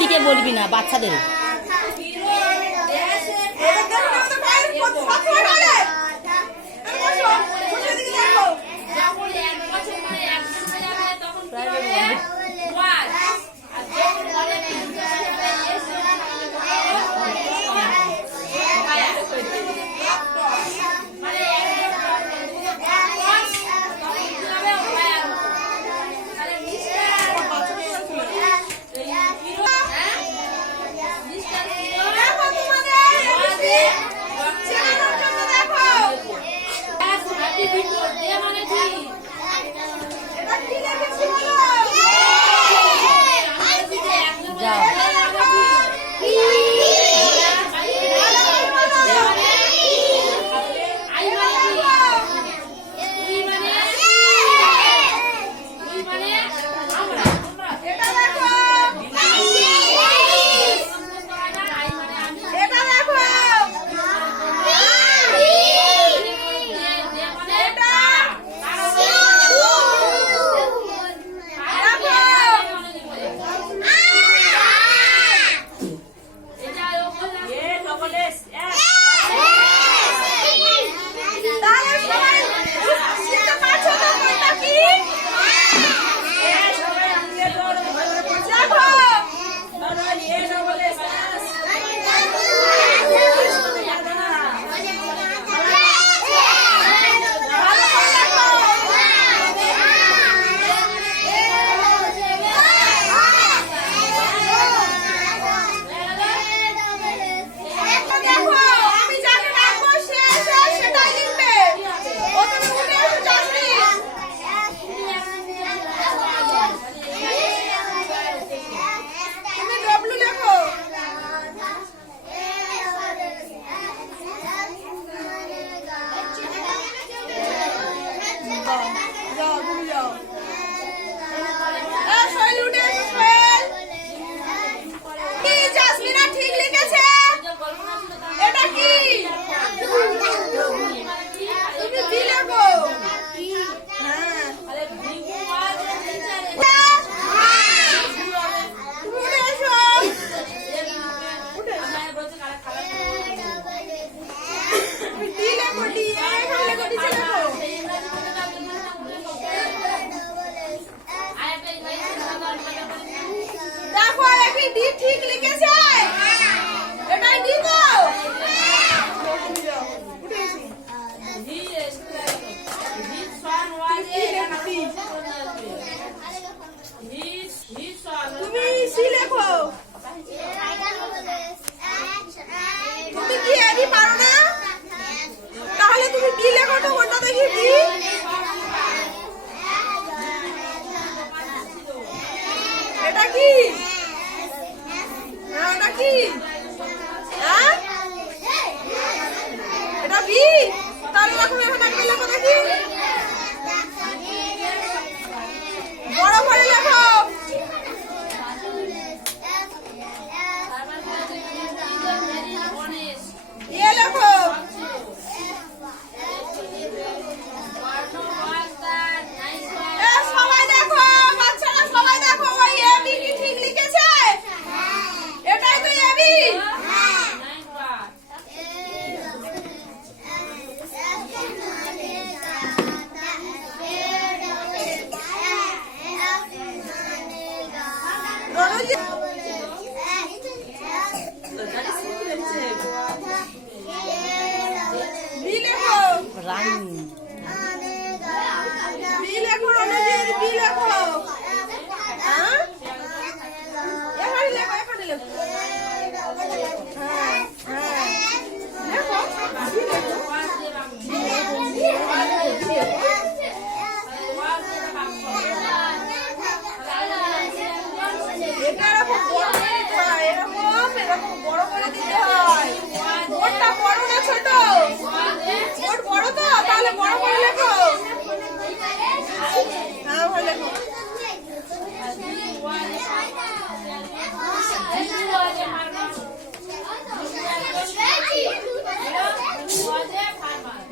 দিতে বলবি না বাচ্চাদের। ঠিক লিখেছে এটাই দিব তুমি সি লেখো তুমি কি আদি পারো না তাহলে তুমি বি লেখো তো কোনটা দেখি বি এটা কি এটা কি হ্যাঁ এটা বি তাহলে এখন এখন একটা লেখো দেখি বড় করে লেখো ये লেখো সবাই দেখো বাচ্চারা সবাই দেখো ওই এ বি কি ঠিক লিখেছে এটাই তো এ বি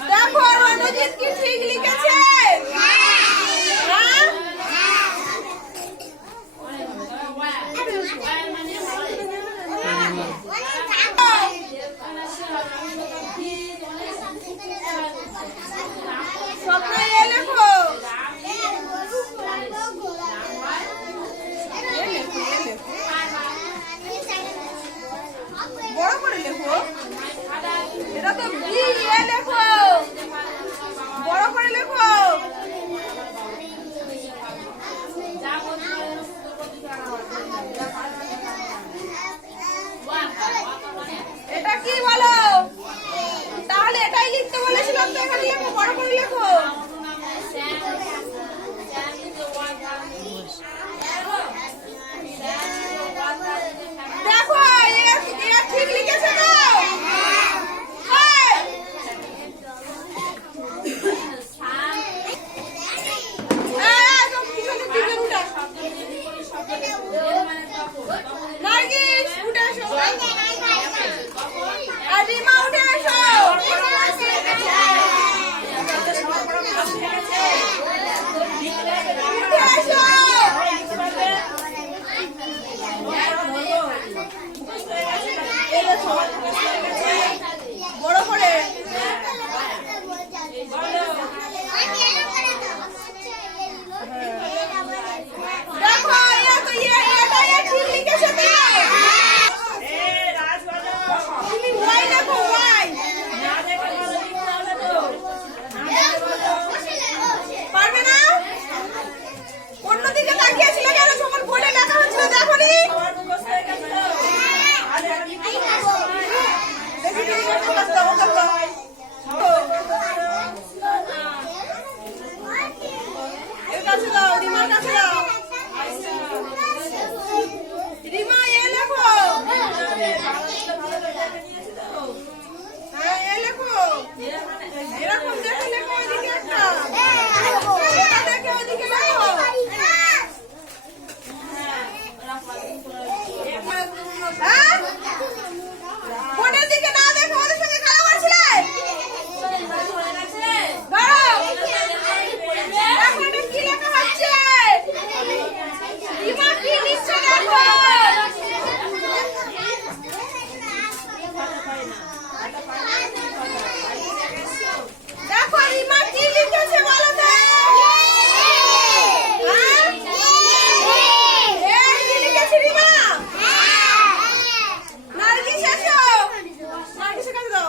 দেখো রণজিৎ কি ঠিক লিখেছে হ্যাঁ হ্যাঁ? বোনের দিকে না দেখে ওদের সঙ্গে খেলা করছিলে? দাঁড়াও। দেখো এটা কি লেখা হচ্ছে? রিমা কি লিখছে দেখো। দেখো রিমা কি লিখেছে বলো তো? হ্যাঁ? এই কি লিখেছে রিমা? নার্গিস এসো। নার্গিসের কাছে দাও।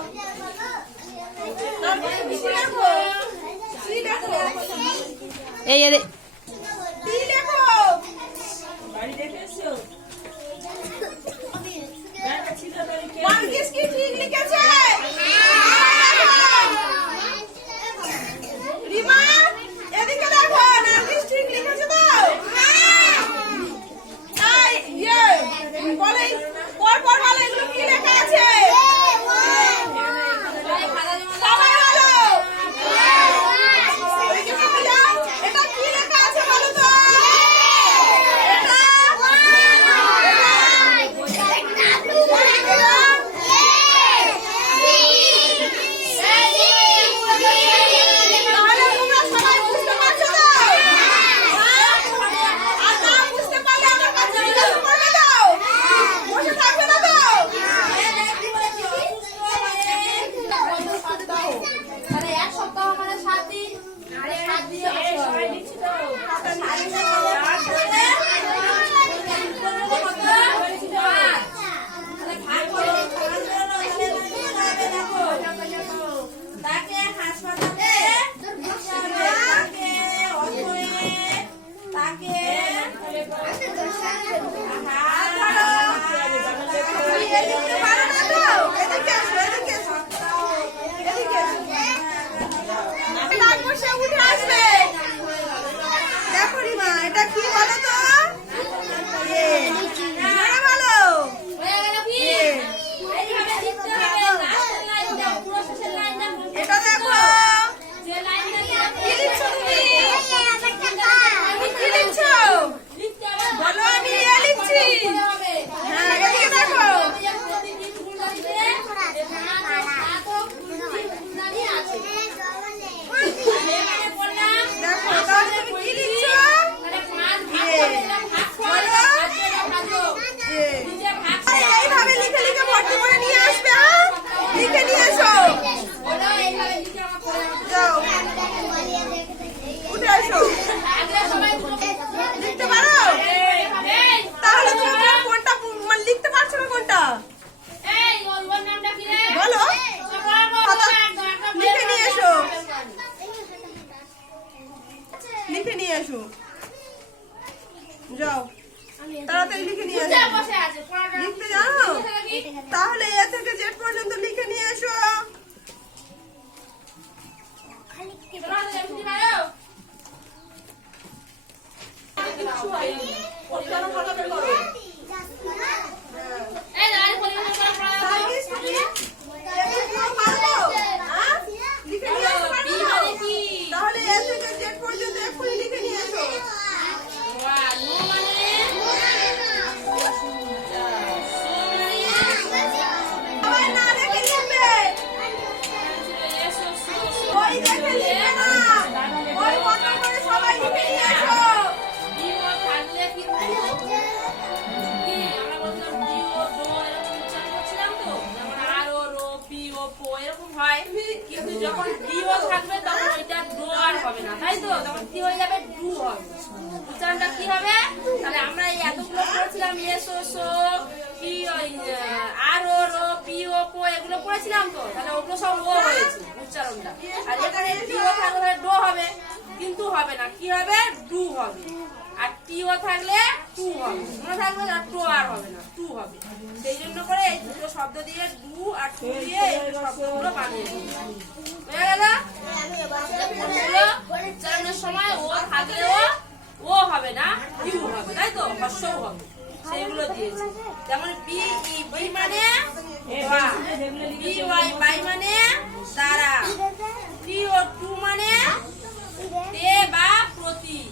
নার্গিস কি লেখো? কি লেখো? এই এদের কি লেখো? নার্গিস কি ঠিক লিখেছে? রিমা এদিকে দেখো নার্গিস ঠিক লিখেছে তো? এই বলে পর পর বলে এগুলো কি লেখা আছে? সবাই বলো। ওইদিকে সবাই যাও। এটা কি লেখা আছে বলো তো? তাহলে তোমরা সবাই বুঝতে পারছো তো? আর না বুঝতে পারলে আমার কাছে জিজ্ঞাসা করবে তো? বসে থাকবে না তো? মানে এক সপ্তাহ মানে 7 দিন আর 7 দিয়ে তাকে হাসপাতালে তাকে অথয়ে তাকে এদিকে পারো না তো? এদিকে এসো, এদিকে এসো। এদিকে এসো। তারপর সে উঠে আসবে। দেখো রিমা এটা কি বলো তো? জোরে বলো। হয়ে গেল কি এইভাবে লিখতে হবে লাস্টের লাইনটা পুরো শেষের লাইনটা এটা দেখো। যে লাইনটা কি লিখছো তুমি? তুমি কি লিখছো? লিখতে হবে বলো আমি এ লিখছি। হবে হ্যাঁ এদিকে দেখো। প্রতিদিন গুণাতে আছে এখানে বললাম দেখো তাহলে তুমি কি লিখছো? মানে 5 ভাগ করে দিলাম ভাগ করে ভাগ এ। নিজে ভাগ আরে এইভাবে লিখে লিখে ভর্তি করে নিয়ে আসবে হ্যাঁ? লিখে নিয়ে এসো। বলো এইভাবে লিখে আমার পড়ে যাও উঠে এসো। আগে সবাই লিখতে পারো? এই তাহলে তুমি কোনটা মানে লিখতে পারছো না কোনটা? এই ওর নামটা কি রে বলো। লিখে নিয়ে এসো। লিখে নিয়ে এসো। যাও তাড়াতাড়ি লিখে নিয়ে এসো। বসে আছে পড়াটা লিখতে জানো? তাহলে এ থেকে জেড পর্যন্ত লিখে নিয়ে এসো। তোমরা এমনি পারো এই দাঁড়াই পরিবর্তন করে পড়া নার্গিস, তুমি এগুলো পারো? হ্যাঁ? লিখে নিয়ে আসতে পারবে বি তো? মানে কি তাহলে এ থেকে জেড পর্যন্ত এক্ষুনি লিখে নিয়ে এসো। ওয়া নো মানে সবাই না দেখে লিখবে। ওই দেখে লিখবে না। ওই মতো করে সবাই লিখে নিয়ে এসো। ডিও থাকলে কিন্তু কি আমরা বলছিলাম ডিও ডো এরকম উচ্চারণ করছিলাম তো যেমন আর ও রো পি ও পো এরকম হয় কিন্তু যখন ডিও থাকবে তখন এটা ডো আর হবে না তাই তো তখন কি হয়ে যাবে ডু হবে উচ্চারণটা কি হবে তাহলে আমরা এই এতগুলো পড়ছিলাম এস ও সো পি আর ও রো পি ও পো এগুলো পড়েছিলাম তো তাহলে ওগুলো সব ও হয়েছে উচ্চারণটা আর এখানে ডিও থাকলে ডো হবে কিন্তু হবে না কি হবে ডু হবে আর টিও থাকলে টু হবে মনে থাকবে না টু আর হবে না টু হবে সেই জন্য করে এই দুটো শব্দ দিয়ে ডু আর টু দিয়ে এই শব্দগুলো বানিয়ে দিই হয়ে গেল এগুলো উচ্চারণের সময় ও থাকলেও ও হবে না ইউ হবে তাই তো হর্ষও হবে সেইগুলো দিয়েছে যেমন বি ই বি মানে বি ওয়াই বাই